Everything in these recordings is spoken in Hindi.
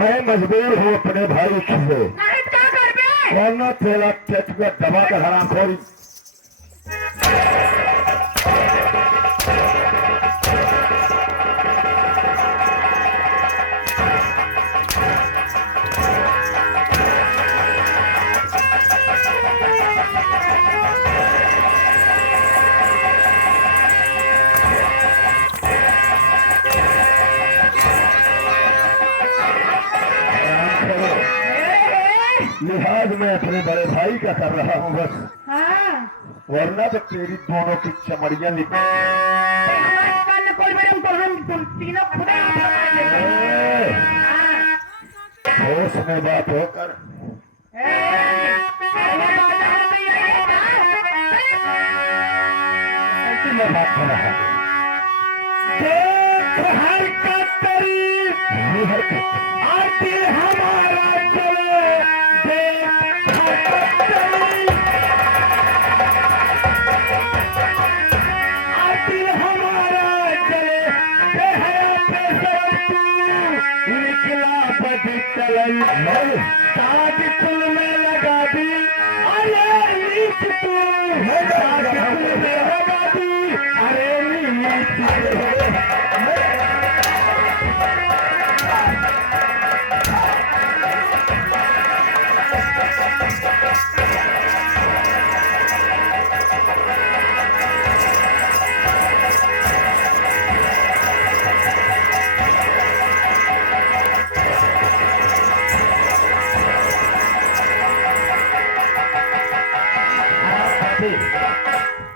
मैं मजबूर हूँ अपने भाई से, वरना तेरा पेट में दबा कर हराम खोरी। लिहाज मैं अपने बड़े भाई का कर रहा हूँ बस, वरना तो तेरी दोनों की चमड़ियां निकल। होश में बात होकर ऐसी मैं बात कर रहा हूँ। देख हरकत तेरी आती हमारा चले, देख हरकत तेरी आती हमारा चले, बेहया पे सरती निकला बदी चलई, ताज तुल में लगा दी, अरे नीच तू ताज तुल में लगा दी, अरे नीच तू।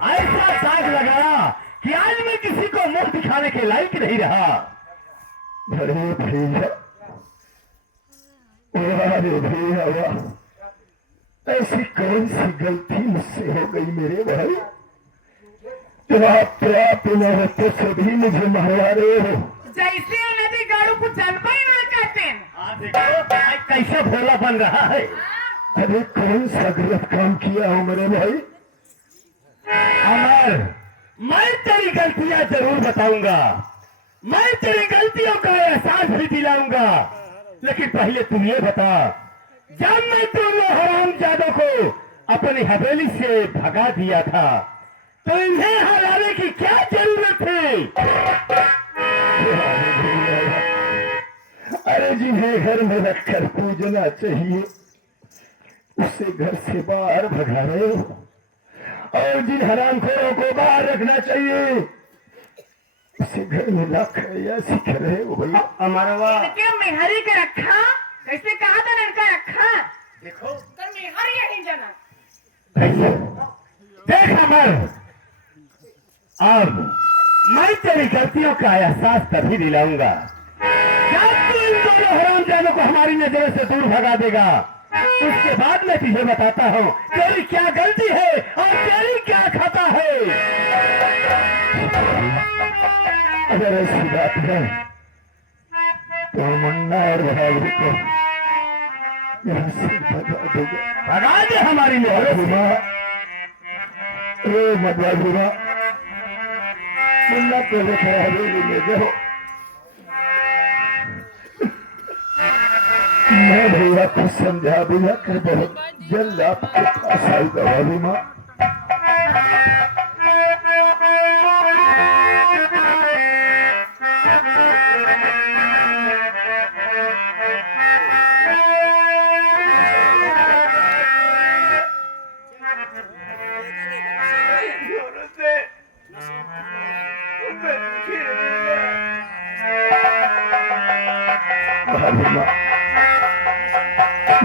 ऐसा साग लगाया कि आज मैं किसी को मुंह दिखाने के लायक नहीं रहा। अरे भैया, अरे भैया वाह, ऐसी कौन सी गलती मुझसे हो गई मेरे भाई, तो आप बिना होते से भी मुझे मारवा रहे हो। जैसे नदी गाड़ू को जलवा ही ना कहते हैं। कैसा भोला बन रहा है। अरे कौन सा गलत काम किया हो मेरे भाई। अमर, मैं तेरी गलतियां जरूर बताऊंगा, मैं तेरी गलतियों का एहसास भी दिलाऊंगा, लेकिन पहले तुम ये बता, जब मैं दोनों हरामजादों को अपनी हवेली से भगा दिया था तो इन्हें हराने की क्या जरूरत थी। अरे जिन्हें घर में रखकर पूजना चाहिए उसे घर से बाहर भगा रहे हो, और जिन हरामखोरों को बाहर रखना चाहिए उसे घर में लाख या सीख रहे हो भैया। हमारा मेहरी का रखा कैसे कहा था लड़का रखा, देखो तो मेहरी यही जना। देख अमर, अब मैं तेरी गलतियों का एहसास तभी दिलाऊंगा जब तू इन दोनों हरामजादों को हमारी नजरों से दूर भगा देगा। उसके बाद मैं तुझे बताता हूँ तेरी क्या गलती है और तेरी क्या खता है। अगर ऐसी बात है तो मुन्ना और बहादुर को यहाँ से भगा देगा, भगा दे हमारी मधुमा। मधुमा मुन्ना को हवेली ले जाओ, मैं भैया को समझा दिया कि बहुत जल्द आपके पास आएगा वाली माँ।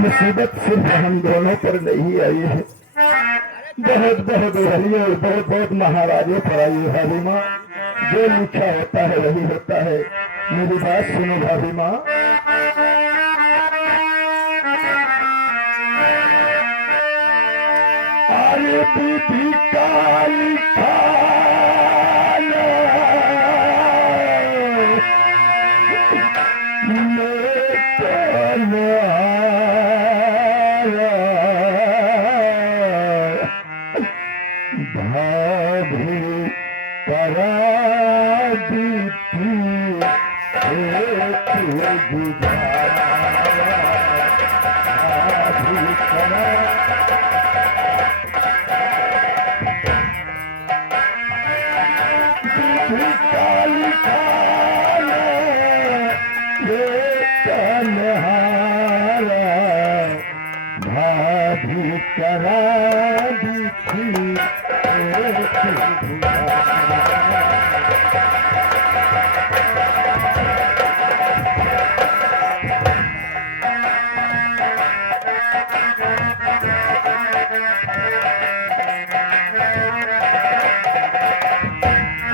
मुसीबत सिर्फ हम दोनों पर नहीं आई है, बहुत बहुत रही और बहुत बहुत महाराजों पर आई है भाभी माँ। जो लिखा होता है वही होता है। मेरी बात सुनो भाभी माँ, अरे बीबी का लिखा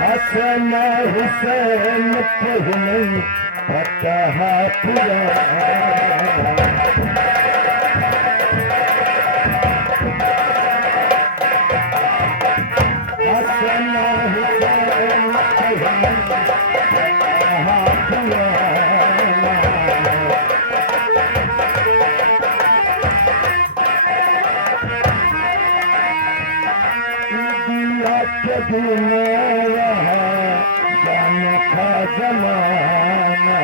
हसन हुसैन पहले फतह पुरा हसन हुसैन पहले फतह पुरा जमाना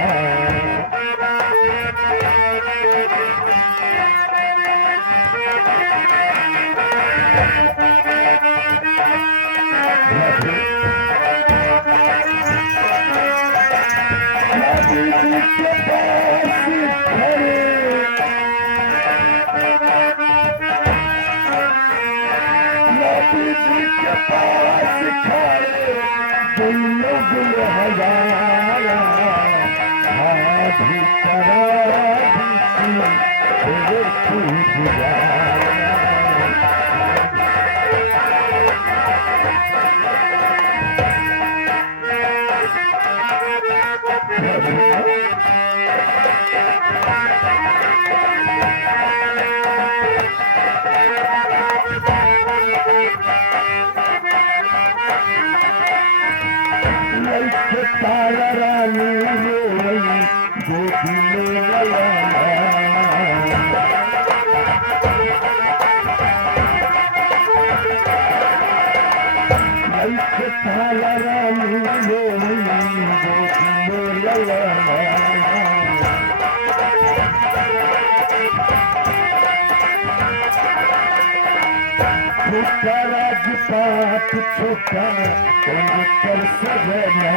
नबी के पास खड़े नबी के पास खड़े गुल हजारा हाथी तारानी रोई गोदी में तारानी रोई गोदी में छोटा राजपाट छोटा कर सजना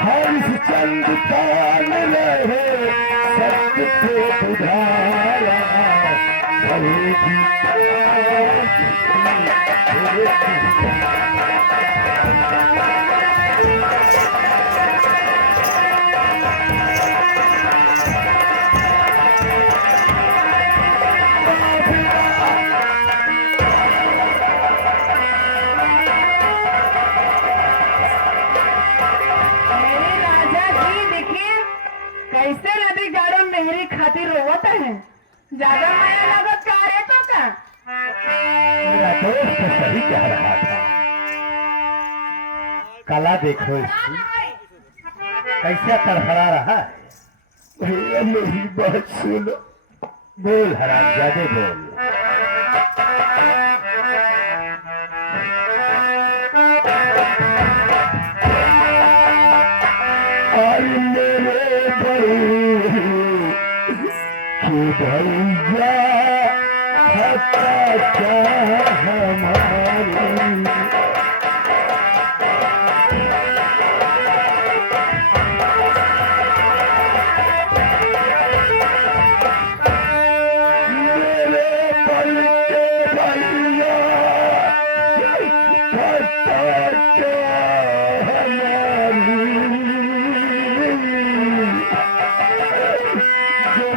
चंद चंद कान रहे सत्य से उधारा कैसे नदी गाड़ो मेरी खातिर रोवत है ज्यादा माया लागत का रे तो का मेरा दोस्त तो सही कह रहा था। कला देखो इसकी कैसे तड़फड़ा रहा है। भैया मेरी बात सुनो। बोल हरामजादे बोल। भैया हमारी मेरे बल के भैया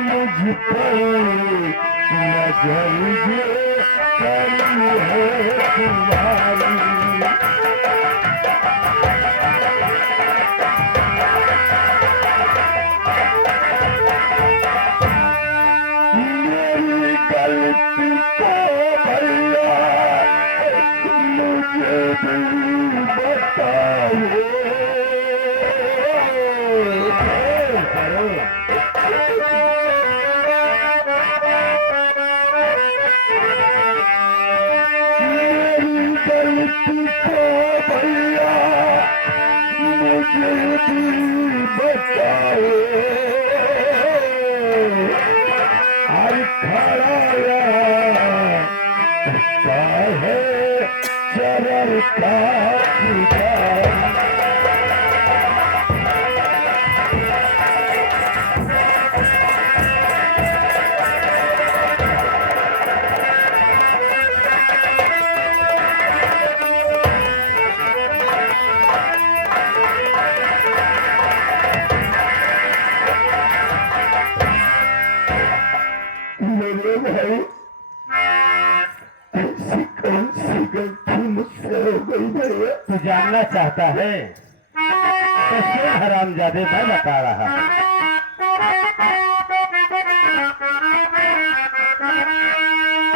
मुझ पर नजर जो करी है तुम्हारी मेरी गलती को बताओ। मेरी गलती को भैया मुझे भी बताओ। हर खड़ा है चरण का पुजारी। मेरे भाई ऐसी कौन सी गलती मुझसे हो गई भैया? तू जानना चाहता है तो सुन हरामजादे, मैं बता रहा।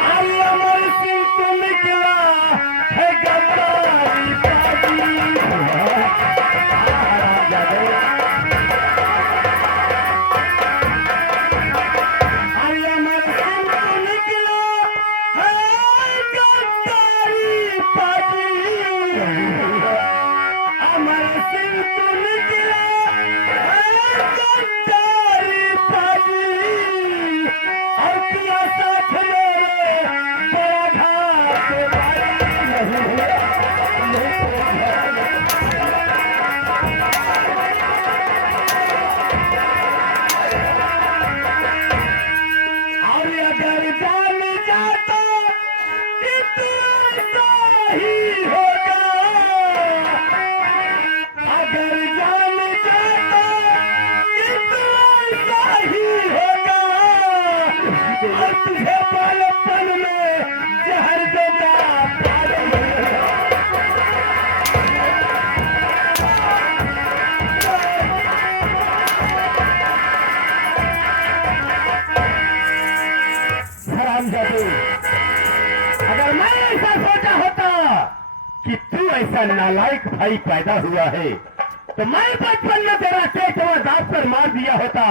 आई अमर सिंह तू निकला है गद्दारी बाजी। हरामजादे, आई अमर सिंह तू निकला है गद्दारी बाजी। अमर सिंह तू निकला है गद्दारी बाजी। और किया साथ मेरे बड़ा घाट भाई। और अगर जान जाता कि तू ऐसा ही होगा। अगर जान जाता कि तू ऐसा ही होगा। और तुझे बालपन में जहर देगा। हरामजादे, अगर मैं ऐसा सोचा होता कि तू ऐसा नालायक भाई पैदा हुआ है तो मैं बचपन में तेरा टेटवा दांत पर मार दिया होता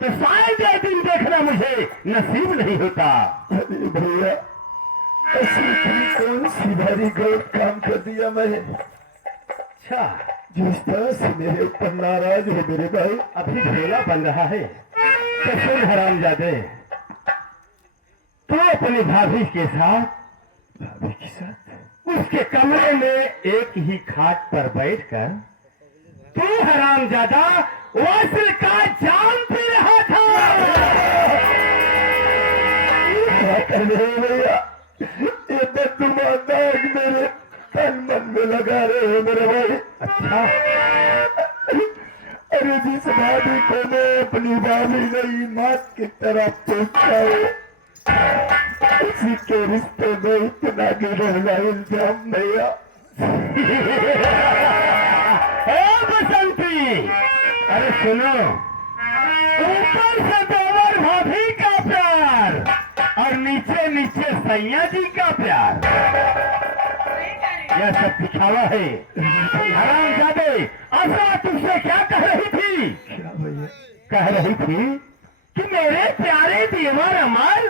तो शायद ये दिन देखना मुझे नसीब नहीं होता। अरे भैया ऐसी इतनी कौन सी भारी गलत काम कर दिया मैंने, अच्छा, जिस तरह से मेरे ऊपर नाराज है मेरे भाई। अभी ढोला बन रहा है तो सुन हरामजादे, तू अपनी भाभी के साथ भाभी के साथ उसके कमरे में एक ही खाट पर बैठकर तू हरामजादा वस्त्र का जाम पी रहा था। क्या कर रहे हो भैया? ये बदनुमा दाग मेरे तन मन में लगा रहे हो मेरे भाई। अच्छा, अरे जिस भाभी को मैं अपनी भाभी नहीं मात की तरह पूछता हूँ, उसी के रिश्ते में इतना गिरा इल्जाम भैया। ओ बसंती, अरे सुनो, ऊपर से देवर भाभी का प्यार और नीचे नीचे सैया जी का प्यार, यह सब दिखावा है। हरामजादे, आशा तुमसे क्या कह रही थी? क्या भैया? कह रही थी कि मेरे प्यारे देवर अमर,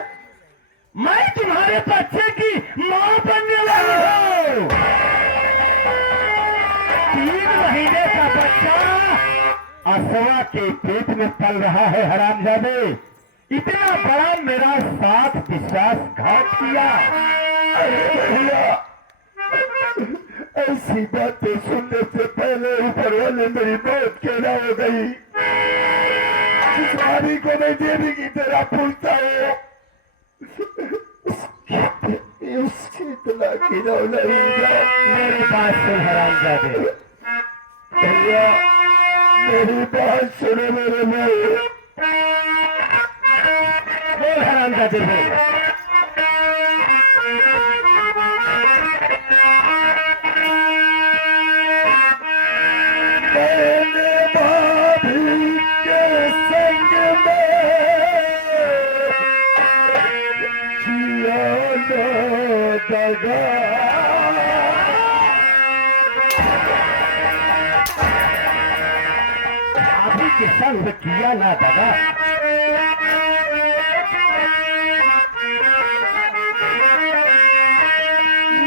मैं तुम्हारे बच्चे की मां बनने वाली हूँ। 3 महीने का बच्चा असवा के पेट में पल रहा है। हरामजादे, इतना बड़ा मेरा साथ विश्वासघात किया। अरे भैया ऐसी बातें सुनने से पहले ऊपर वाले मेरी मौत कहना हो गई। जिस भाभी को मैं देवी की तरह पूछता हूँ उसकी इतना गिरौना मेरी बात सुन हरामजादे, भैया मेरी बात सुनो मेरे भाई। बोल हरामजादे बोल। मैंने भाभी के संग में किया न दगा। के संग में किया ना दगा।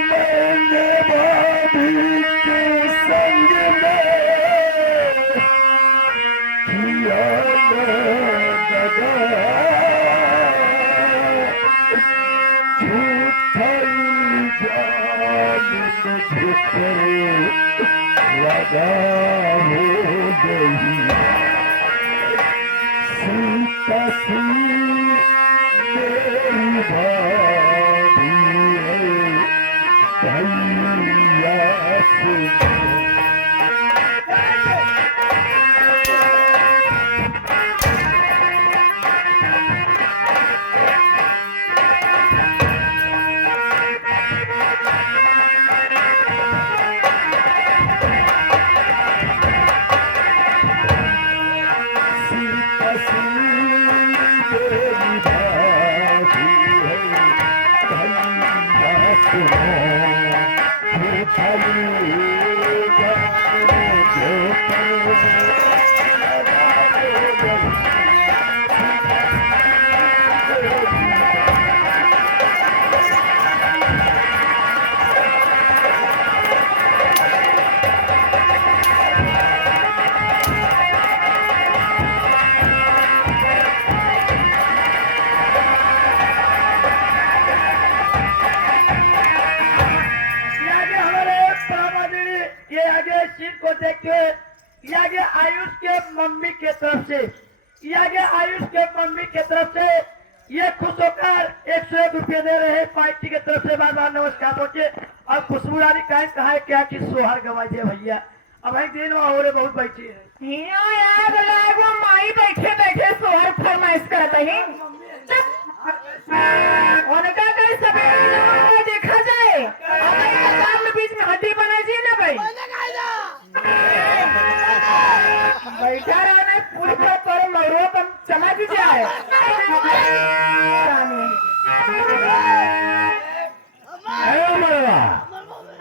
मैंने भाभी के संग में किया ना दगा, झूठा इल्जाम मुझ पर लगा हो गई। सीता सी मेरी भाभी है, भैया से आयुष के मम्मी के तरफ से आयुष के मम्मी के तरफ से ये खुश होकर 101 रुपये दे रहे हैं पार्टी के तरफ से। बार बार नमस्कार पहुंचे। और खुशबू रानी कहा है क्या कि सोहर गवाइए भैया। अब एक दिन वहाँ हो रहे बहुत बैठी है यार वो माई बैठे बैठे सोहर फरमाइश करता है। उनका कहीं सभी देखा जाए हमारे काम में बीच में हड्डी बना जी ना भाई बैठा रहना पूरी पर मरो कम चला भी जाए।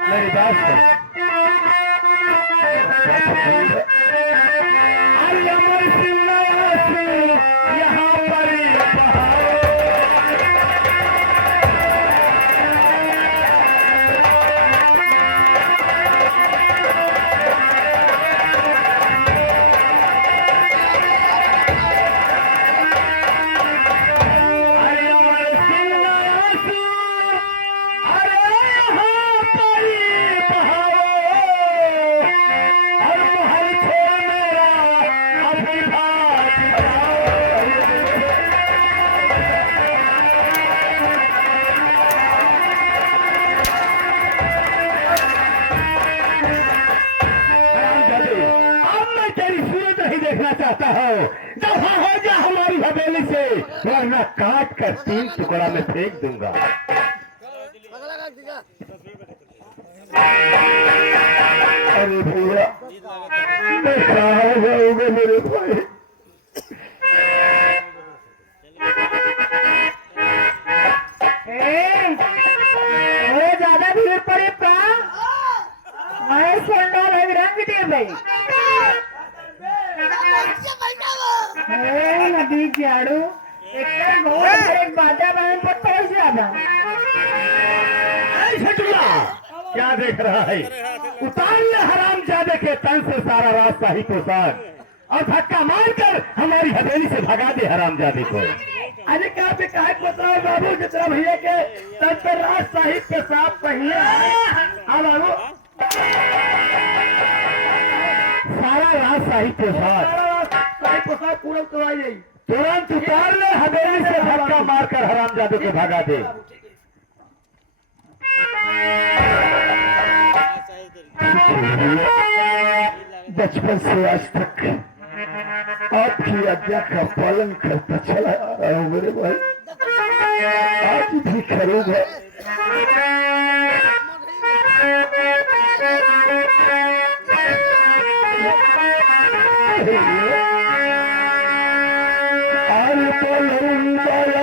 मेरी बात सुन। यहाँ पर चाहता हो दफा हो जा हमारी हवेली से, वरना काट कर 3 टुकड़ा में फेंक दूंगा। अरे भैया मैं कहाँ जाऊंगा मेरे भाई। ज्यादा भीड़ पड़े पा मैं सोना रंग दे भाई नदी झाड़ू एक बाजा बहन पर पहुंच जाता। क्या देख रहा है? उतार ले हराम जादे के तन से सारा रास्ता ही पोशाक और धक्का मारकर हमारी हवेली से भगा दे हराम जादे को। अरे क्या पे कहा पता है बाबू जितना भैया के तन पर रास्ता ही पेशाब पहिए। हाँ बाबू सारा रास्ता ही पोशाक पोशाक पूरा उतरवाई जाए। तुरंत उतार ले हवेली से धक्का मारकर हराम जादे को भगा दे। बचपन से आज तक आपकी आज्ञा का पालन करता चला आ रहा हूँ मेरे भाई, आज भी करूंगा। आज तो लूंगा